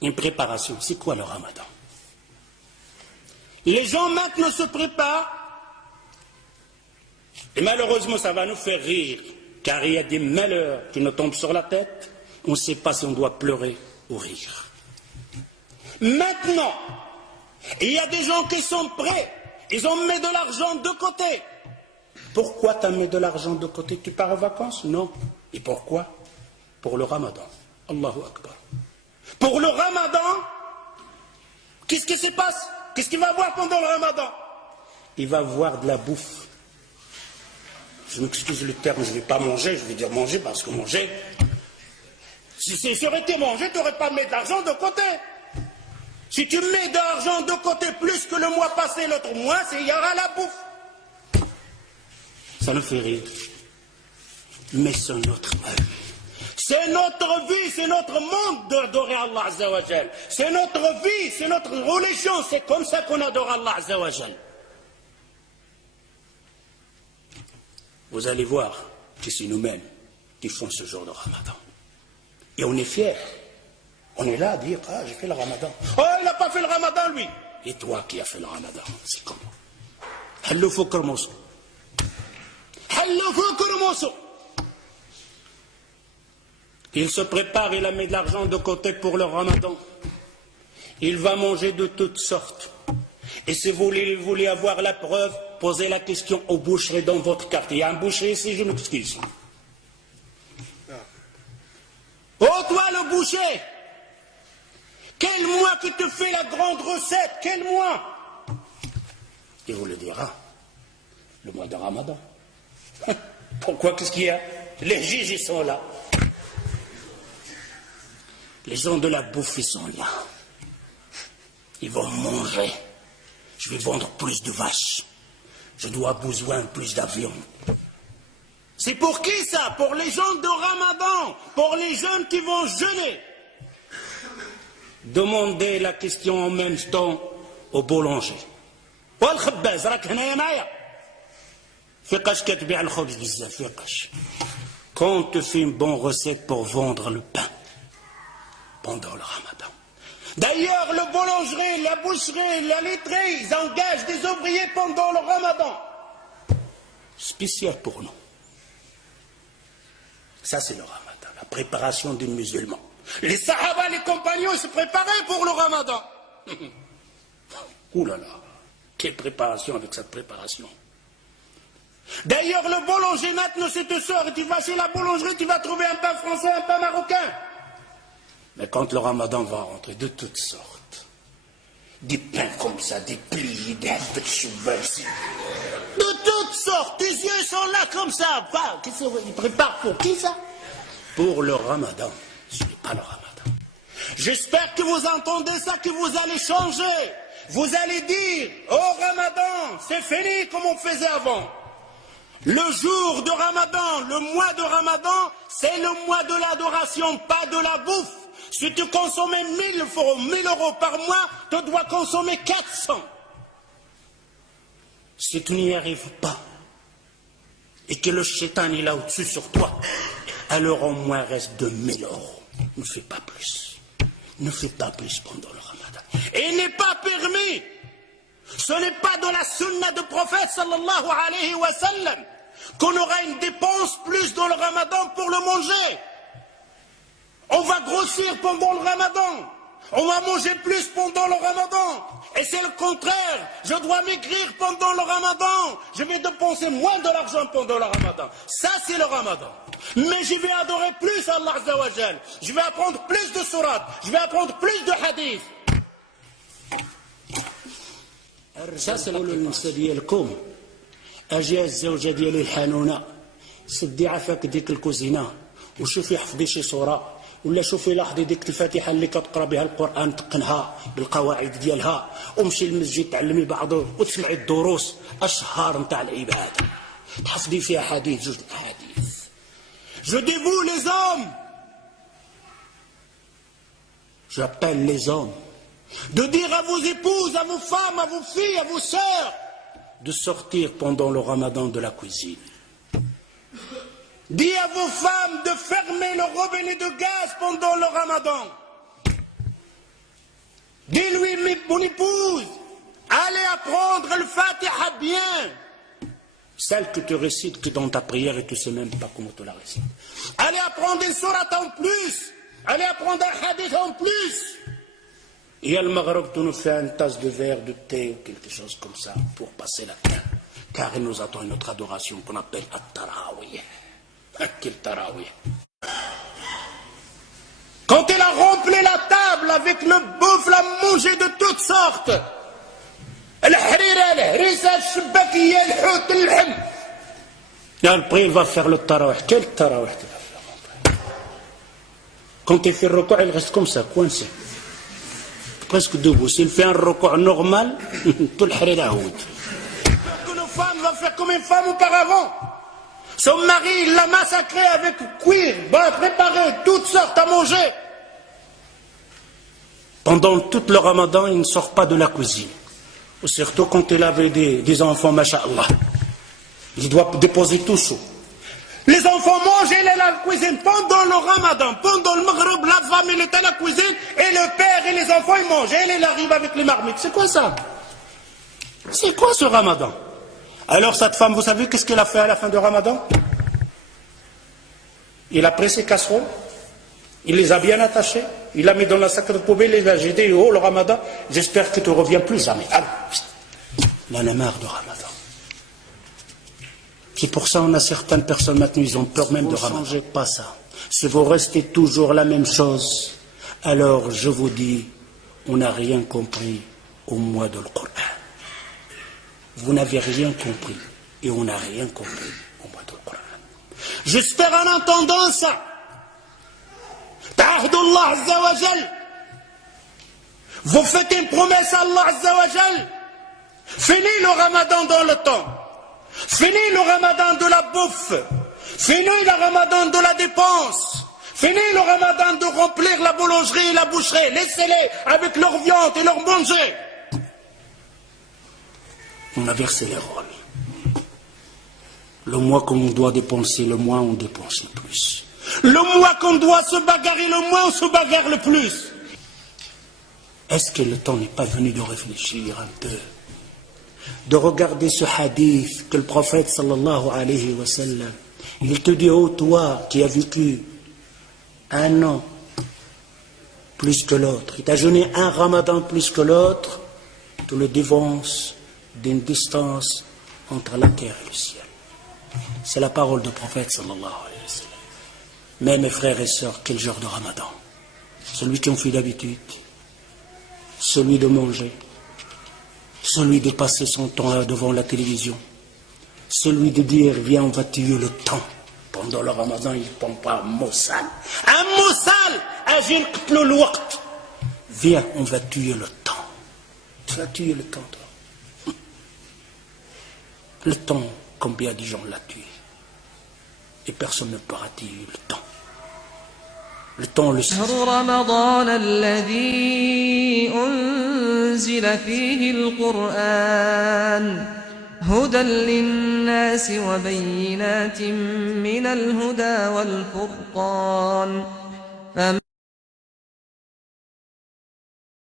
Une préparation. C'est quoi le ramadan? Les gens maintenant se préparent, et malheureusement ça va nous faire rire, car il y a des malheurs qui nous tombent sur la tête, on ne sait pas si on doit pleurer ou rire. Maintenant, il y a des gens qui sont prêts, ils ont mis de l'argent de côté. Pourquoi tu as mis de l'argent de côté? Tu pars en vacances? Non. Et pourquoi? Pour le ramadan. Allahu Akbar. Pour le ramadan, qu'est-ce qui se passe? Qu'est-ce qu'il va voir pendant le ramadan? Il va voir de la bouffe. Je m'excuse le terme, je ne vais pas manger, je vais dire manger parce que manger, si ça aurait été manger, tu n'aurais pas mis de l'argent de côté. Si tu mets de l'argent de côté plus que le mois passé, l'autre mois, il y aura la bouffe. Ça nous fait rire. Mais c'est notre œuvre. C'est notre vie, c'est notre monde d'adorer Allah Azza wa Jal. C'est notre vie, c'est notre religion, c'est comme ça qu'on adore Allah Azza wa Jal. Vous allez voir que c'est nous-mêmes qui font ce jour de ramadan. Et on est fiers. On est là à dire, ah, j'ai fait le ramadan. Oh, il n'a pas fait le ramadan, lui. Et toi qui as fait le ramadan, c'est comment? Hallo fukr moussou. Hallo fukr moussou. Il se prépare, il a mis de l'argent de côté pour le ramadan. Il va manger de toutes sortes. Et si vous voulez avoir la preuve, posez la question aux boucheries dans votre quartier. Il y a un boucher ici, je m'excuse. Oh, toi le boucher, quel mois qui te fait la grande recette? Quel mois? Il vous le dira, le mois de ramadan. Pourquoi? Qu'est-ce qu'il y a? Les juges, ils sont là. Les gens de la bouffe, ils sont là. Ils vont manger. Je vais vendre plus de vaches. Je dois besoin plus d'avions. C'est pour qui ça? Pour les gens de Ramadan, pour les jeunes qui vont jeûner. Demandez la question en même temps au boulanger. Quand on te fait une bonne recette pour vendre le pain pendant le Ramadan. D'ailleurs, le boulangerie, la boucherie, la laiterie, ils engagent des ouvriers pendant le Ramadan. Spécial pour nous. Ça, c'est le Ramadan, la préparation du musulman. Les Sahaba, les compagnons, ils se préparaient pour le Ramadan. Ouh là là, quelle préparation avec cette préparation. D'ailleurs, le boulanger, maintenant, si tu sors et tu vas chez la boulangerie, tu vas trouver un pain français, un pain marocain. Mais quand le Ramadan va rentrer, de toutes sortes, des pains comme ça, des pliés, des habits de cheval, de toutes sortes, tes yeux sont là comme ça. Ils préparent pour qui ça? Pour le Ramadan. Ce n'est pas le Ramadan. J'espère que vous entendez ça, que vous allez changer. Vous allez dire, oh Ramadan, c'est fini comme on faisait avant. Le jour de Ramadan, le mois de Ramadan, c'est le mois de l'adoration, pas de la bouffe. Si tu consommais 1000 euros par mois, tu dois consommer 400. Si tu n'y arrives pas, et que le shaitan est là au-dessus sur toi, alors au moins reste de 1000 euros. Ne fais pas plus. Ne fais pas plus pendant le Ramadan. Et il n'est pas permis. Ce n'est pas de la sunna du prophète sallallahu alayhi wa sallam qu'on aura une dépense plus dans le Ramadan pour le manger. On va grossir pendant le Ramadan. On va manger plus pendant le Ramadan. Et c'est le contraire. Je dois maigrir pendant le Ramadan. Je vais dépenser moins de l'argent pendant le Ramadan. Ça, c'est le Ramadan. Mais je vais adorer plus Allah Azza wa Jal. Je vais apprendre plus de sourates. Je vais apprendre plus de hadiths. Ça, c'est النساء ديالكم اجي الزوجه ديالي الحنونه سدي عافاك ديك الكوزينه وشوفي حفظي شي صوره ولا شوفي لاحظي ديك الفاتحه اللي كتقرا بها القران تقنها بالقواعد ديالها ومشي للمسجد تعلمي بعضه وتسمعي الدروس اشهار نتاع العباده تحفظي فيها حديث جوج احاديث. Je dis vous les hommes, j'appelle les hommes, de dire à vos épouses, à vos femmes, à vos filles, à vos sœurs, de sortir pendant le Ramadan de la cuisine. Dis à vos femmes de fermer le robinet de gaz pendant le Ramadan. mon épouse, allez apprendre le Fatiha bien. Celle que tu récites que dans ta prière et tu ne sais même pas comment tu la récites. Allez apprendre une sourate en plus. Allez apprendre un hadith en plus. Et à le Maghreb, tu nous fais une tasse de verre, de thé ou quelque chose comme ça pour passer la fin. Car il nous attend une autre adoration qu'on appelle At-Tarawih. Quel Tarawih. Quand il a rempli la table avec le bouffe, la manger de toutes sortes. Et après il va faire le tarawih. Quel tarawih tu vas faire? Quand il fait le recours, il reste comme ça, coincé. Presque debout. S'il fait un recours normal, tout le harira houd. Une femme va faire comme une femme auparavant. Son mari, il l'a massacré avec cuir, préparé toutes sortes à manger. Pendant tout le ramadan, il ne sort pas de la cuisine. Surtout quand il avait des enfants, masha'Allah. Il doit déposer tout chaud. Les enfants mangent, il est à la cuisine. Pendant le ramadan, pendant le maghreb, la femme, elle est à la cuisine, et le père et les enfants, ils mangent. Et il arrive avec les marmites. C'est quoi ça? C'est quoi ce ramadan? Alors cette femme, vous savez qu'est-ce qu'elle a fait à la fin du ramadan? Il a pris ses casseroles, il les a bien attachées, il l'a mis dans la sac de poubelle, il a jeté oh le ramadan, j'espère que tu ne reviens plus jamais. Allez, il en a marre de ramadan. C'est pour ça qu'on a certaines personnes maintenant, ils ont peur même de ramadan. Ne changez pas ça. Si vous restez toujours la même chose, alors je vous dis, on n'a rien compris au mois de Coran. Vous n'avez rien compris et on n'a rien compris au mois de Coran. J'espère en entendant ça. Ta'ahdullah Azza wa Jal. Vous faites une promesse à Allah Azza wa Jal. Fini le ramadan dans le temps. Fini le ramadan de la bouffe. Fini le ramadan de la dépense. Fini le ramadan de remplir la boulangerie et la boucherie. Laissez-les avec leur viande et leur manger. On a versé les rôles. Le mois qu'on doit dépenser, le mois on dépense le plus. Le mois qu'on doit se bagarrer, le mois on se bagarre le plus. Est-ce que le temps n'est pas venu de réfléchir un peu, de regarder ce hadith que le prophète sallallahu alayhi wa sallam, il te dit, oh toi qui as vécu un an plus que l'autre, il t'a jeûné un ramadan plus que l'autre, tu le dévances d'une distance entre la terre et le ciel. C'est la parole du prophète sallallahu alayhi wa sallam. Mais mes frères et sœurs, quel genre de ramadan? Celui qui en fait d'habitude, celui de manger, celui de passer son temps devant la télévision, celui de dire viens on va tuer le temps. Pendant le ramadan il ne prend pas un mot sale. Un mot sale, agir le waqt. Viens on va tuer le temps. Tu vas tuer le temps toi. Le temps, combien de gens l'a tué? Et personne ne pourra tuer le temps. Le temps le sait. رمضان الذي أنزل فيه القرآن هدى للناس وبينات من الهدى والفرقان